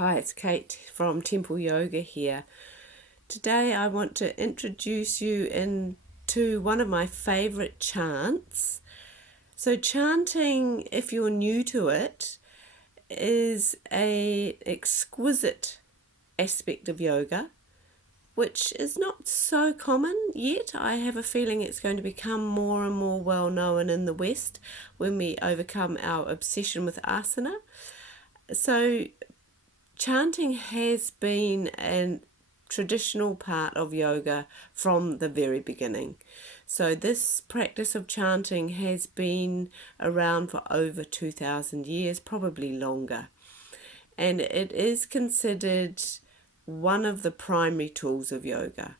Hi, it's Kate from Temple Yoga here. Today I want to introduce you into one of my favourite chants. So chanting, if you're new to it, is an exquisite aspect of yoga, which is not so common yet. I have a feeling it's going to become more and more well known in the West when we overcome our obsession with asana. So chanting has been a traditional part of yoga from the very beginning. So this practice of chanting has been around for over 2,000 years, probably longer. And it is considered one of the primary tools of yoga.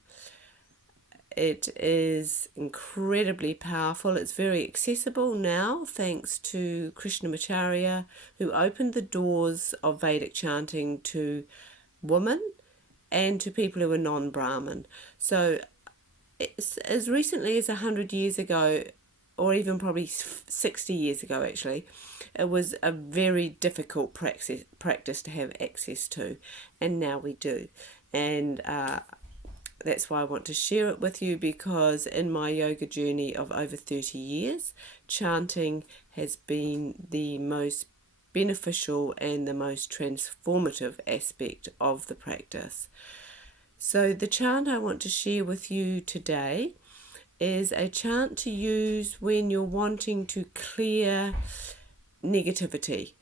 It is incredibly powerful. It's very accessible now thanks to Krishnamacharya, who opened the doors of Vedic chanting to women and to people who are non-Brahmin. So as recently as 100 years ago, or even probably 60 years ago actually, it was a very difficult practice to have access to, and now we do. And that's why I want to share it with you, because in my yoga journey of over 30 years, chanting has been the most beneficial and the most transformative aspect of the practice. So the chant I want to share with you today is a chant to use when you're wanting to clear negativity.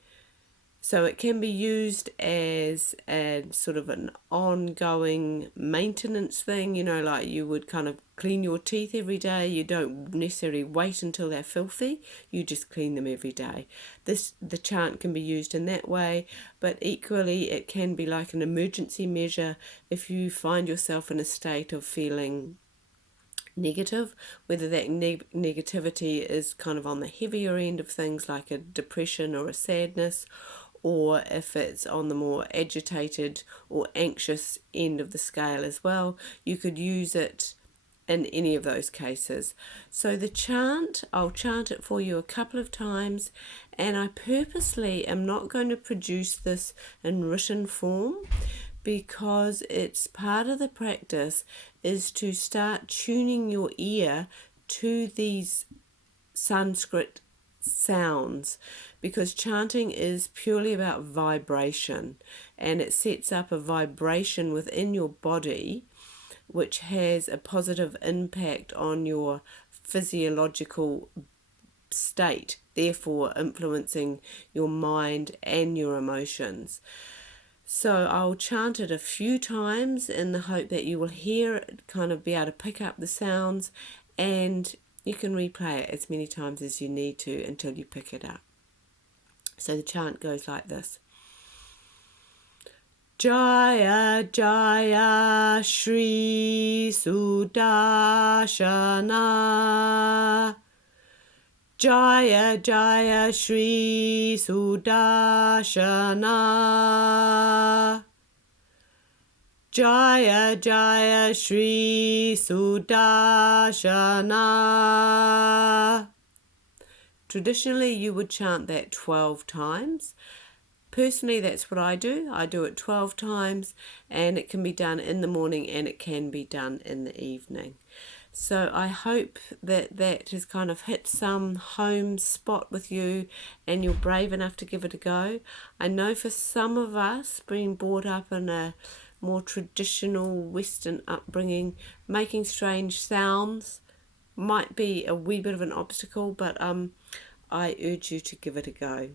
So it can be used as a sort of an ongoing maintenance thing, like you would kind of clean your teeth every day. You don't necessarily wait until they're filthy, you just clean them every day. The chant can be used in that way, but equally it can be like an emergency measure if you find yourself in a state of feeling negative, whether that negativity is kind of on the heavier end of things like a depression or a sadness, or if it's on the more agitated or anxious end of the scale as well. You could use it in any of those cases. So the chant, I'll chant it for you a couple of times, and I purposely am not going to produce this in written form, because it's part of the practice is to start tuning your ear to these Sanskrit sounds, because chanting is purely about vibration, and it sets up a vibration within your body which has a positive impact on your physiological state, therefore influencing your mind and your emotions. So I'll chant it a few times in the hope that you will hear it, kind of be able to pick up the sounds, and you can replay it as many times as you need to until you pick it up. So the chant goes like this. Jaya Jaya Shri Sudarshana. Jaya Jaya Shri Sudarshana. Jaya Jaya Shri Sudarshana. Traditionally, you would chant that 12 times. Personally, that's what I do. I do it 12 times, and it can be done in the morning and it can be done in the evening. So I hope that that has kind of hit some home spot with you and you're brave enough to give it a go. I know for some of us, being brought up in a more traditional Western upbringing, making strange sounds might be a wee bit of an obstacle, but I urge you to give it a go.